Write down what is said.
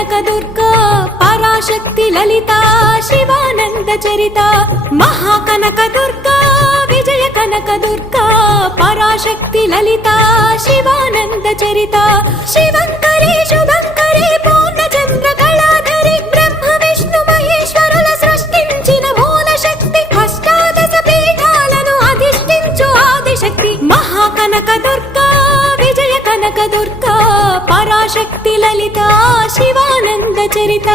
కనక దుర్గా పరాశక్తి లలిత శివానంద చరిత మహాకనక దుర్గా విజయ కనక దుర్గా పరాశక్తి లలిత శివానంద చరిత శివంకరి శుభంకరి పూర్ణచంద్ర కళాధరి బ్రహ్మ విష్ణు మహేశ్వరుల సృష్టించిన మూల శక్తి అష్టాదశ పీఠాలను అధిష్ఠించు ఆదిశక్తి మహాకనక దుర్గా విజయ కనక దుర్గా పరాశక్తి లలిత శివానంద చరిత